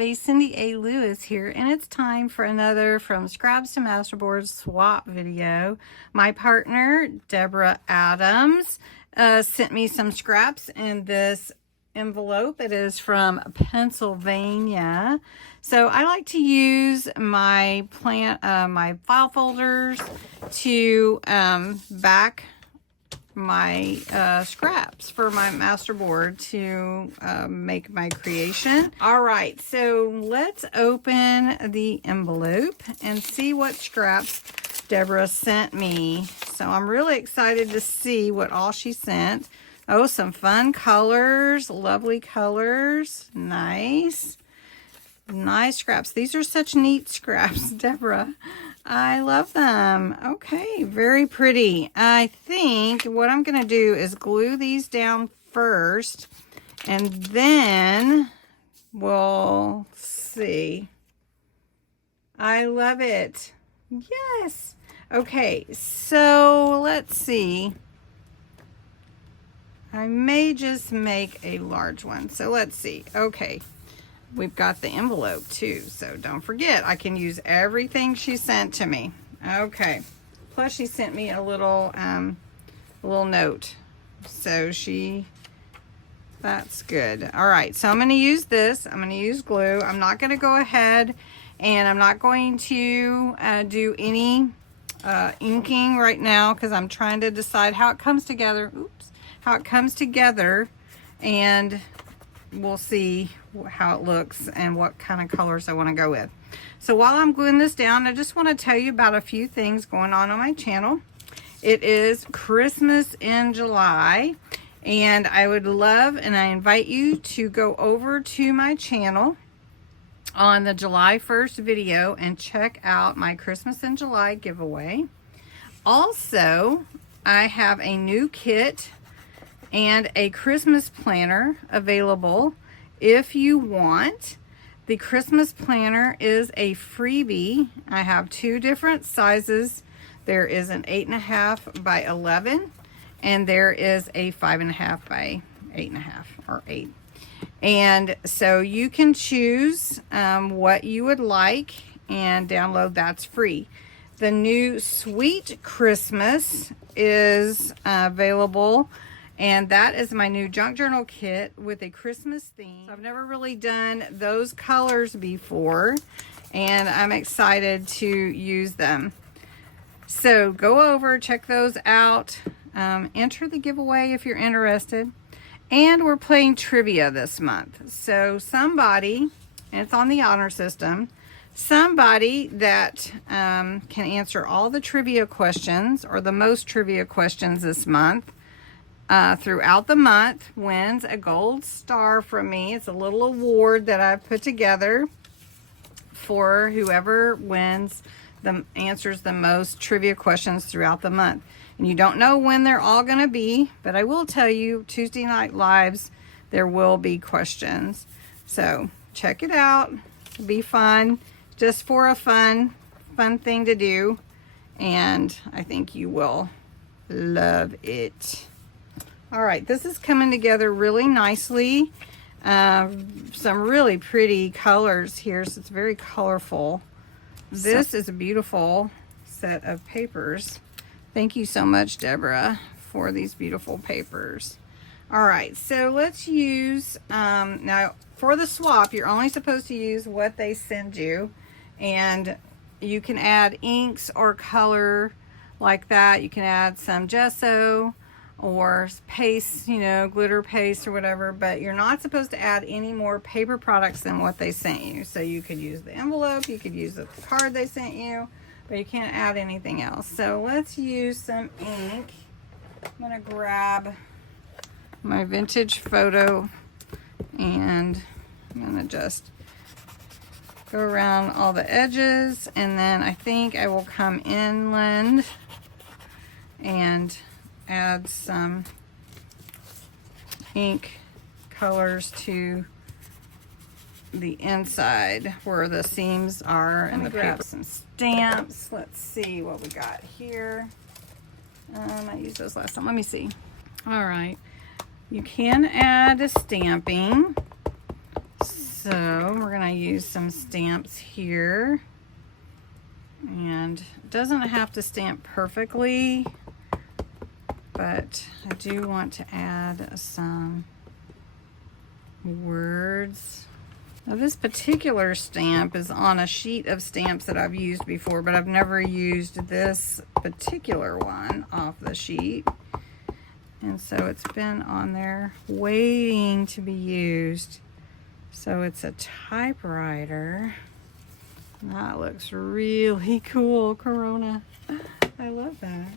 everybody, Cindy A. Lewis here, and it's time for another From Scraps to Masterboards swap video. My partner, Debrah Adams, sent me some scraps in this envelope. It is from Pennsylvania. So I like to use my my file folders to back my scraps for my masterboard to make my creation. All right, so let's open the envelope and see what scraps Debrah sent me. So I'm really excited to see what all she sent. Oh, some fun colors, lovely colors, nice scraps. These are such neat scraps, Debrah. I love them. Okay, very pretty. I think what I'm going to do is glue these down first, and then we'll see. I love it. Yes. Okay, so let's see. I may just make a large one. So let's see. Okay. We've got the envelope too, so don't forget, I can use everything she sent to me. Okay. Plus she sent me a little note. So that's good. All right, so I'm going to use this. I'm going to use glue. I'm not going to go ahead and I'm not going to do any inking right now because I'm trying to decide how it comes together. Oops. How it comes together, and we'll see how it looks and what kind of colors I want to go with. So while I'm gluing this down, I just want to tell you about a few things going on my channel. It is Christmas in July, and I would love and I invite you to go over to my channel on the July 1st video and check out my Christmas in July giveaway. Also, I have a new kit and a Christmas planner available if you want. The Christmas planner is a freebie. I have two different sizes. There is an 8.5 by 11, and there is a 5.5 by 8.5 or 8. And so you can choose what you would like and download. That's free. The new Sweet Christmas is available, and that is my new junk journal kit with a Christmas theme. So I've never really done those colors before, and I'm excited to use them. So go over, check those out, enter the giveaway if you're interested. And we're playing trivia this month. So somebody, and it's on the honor system, somebody that can answer all the trivia questions or the most trivia questions this month throughout the month wins a gold star from me. It's a little award that I've put together for whoever wins answers the most trivia questions throughout the month. And you don't know when they're all going to be, but I will tell you, Tuesday night lives, there will be questions. So check it out. It'll be fun, just for a fun thing to do. And I think you will love it. All right, this is coming together really nicely. Some really pretty colors here, so it's very colorful. This is a beautiful set of papers. Thank you so much, Debrah, for these beautiful papers. All right, so let's use, now for the swap, you're only supposed to use what they send you, and you can add inks or color like that. You can add some gesso or paste, you know, glitter paste or whatever, but you're not supposed to add any more paper products than what they sent you. So you could use the envelope, you could use the card they sent you, but you can't add anything else. So let's use some ink. I'm gonna grab my vintage photo and I'm gonna just go around all the edges, and then I think I will come inland and add some ink colors to the inside where the seams are, and the paper. Some stamps. Let's see what we got here. I used those last time. Let me see. All right, you can add a stamping. So we're gonna use some stamps here. And it doesn't have to stamp perfectly, but I do want to add some words. Now this particular stamp is on a sheet of stamps that I've used before, but I've never used this particular one off the sheet. And so it's been on there waiting to be used. So it's a typewriter. That looks really cool, Corona. I love that.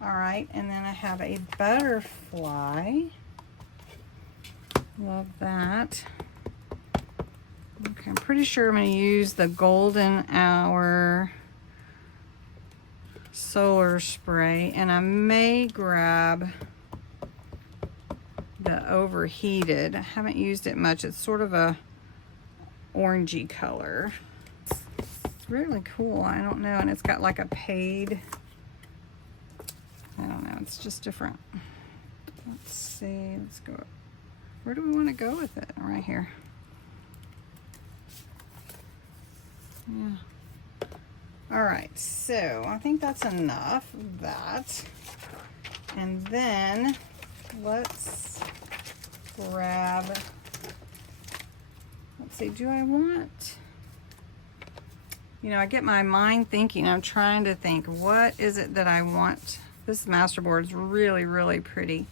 All right, and then I have a butterfly. Love that. Okay, I'm pretty sure I'm going to use the Golden Hour Solar Spray, and I may grab the Overheated. I haven't used it much. It's sort of a orangey color. It's really cool. I don't know, and it's got like a paid, I don't know, it's just different. Let's see, let's go. Where do we want to go with it? Right here. Yeah. All right, so I think that's enough of that. And then let's grab, let's see, do I want, you know, I get my mind thinking. I'm trying to think, what is it that I want? This Masterboard is really, really pretty.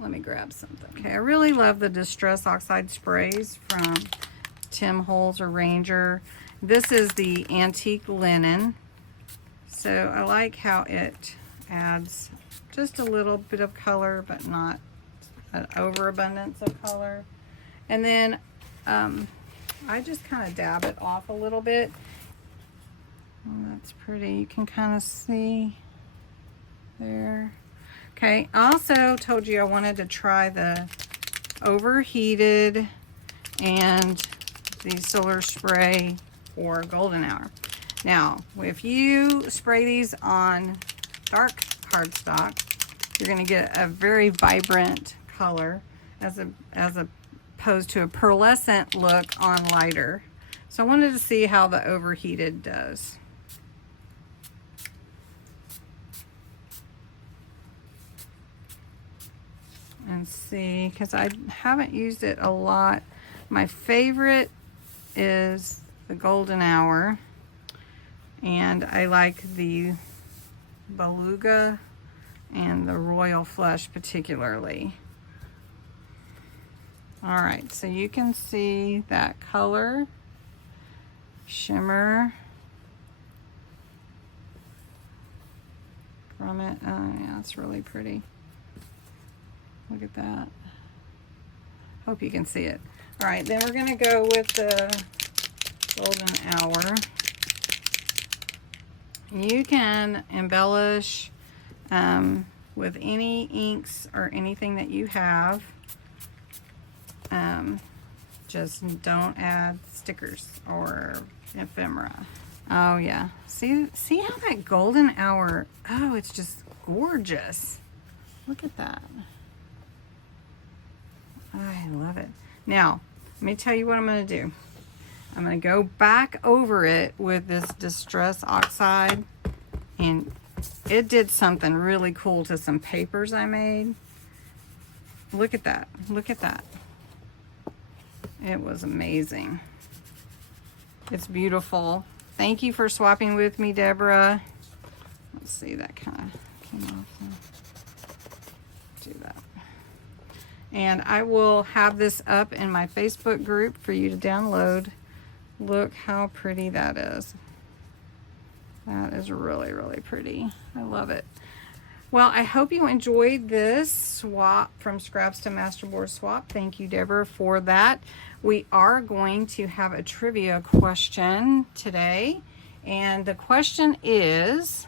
Let me grab something. Okay, I really love the Distress Oxide sprays from Tim Holtz or Ranger. This is the Antique Linen. So I like how it adds just a little bit of color, but not an overabundance of color. And then I just kind of dab it off a little bit. Oh, that's pretty. You can kind of see there. Okay, I also told you I wanted to try the Overheated and the Solar Spray or Golden Hour. Now, if you spray these on dark cardstock, you're going to get a very vibrant color as opposed to a pearlescent look on lighter. So I wanted to see how the Overheated does. And see, because I haven't used it a lot. My favorite is the Golden Hour, and I like the Beluga and the Royal Flush particularly. All right, so you can see that color, shimmer from it. Oh yeah, it's really pretty. Look at that. Hope you can see it. All right, then we're gonna go with the Golden Hour. You can embellish with any inks or anything that you have. Just don't add stickers or ephemera. Oh yeah, see how that Golden Hour, oh, it's just gorgeous. Look at that. I love it. Now, let me tell you what I'm going to do. I'm going to go back over it with this Distress Oxide, and it did something really cool to some papers I made. Look at that. Look at that. It was amazing. It's beautiful. Thank you for swapping with me, Deborah. Let's see, that kind of came off. Do that. And I will have this up in my Facebook group for you to download. Look how pretty that is. That is really, really pretty. I love it. Well, I hope you enjoyed this swap from Scraps to Masterboard swap. Thank you, Deborah, for that. We are going to have a trivia question today. And the question is,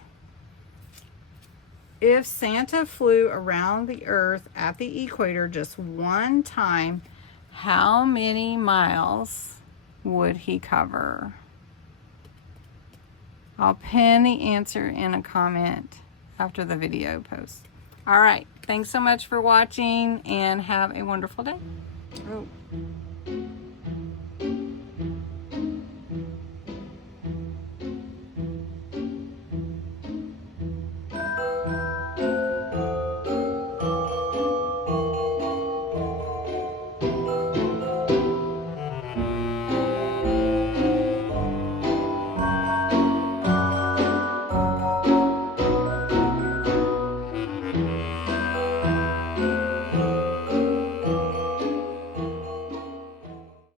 if Santa flew around the Earth at the equator just one time, how many miles would he cover? I'll pin the answer in a comment after the video post. All right, thanks so much for watching and have a wonderful day. Oh.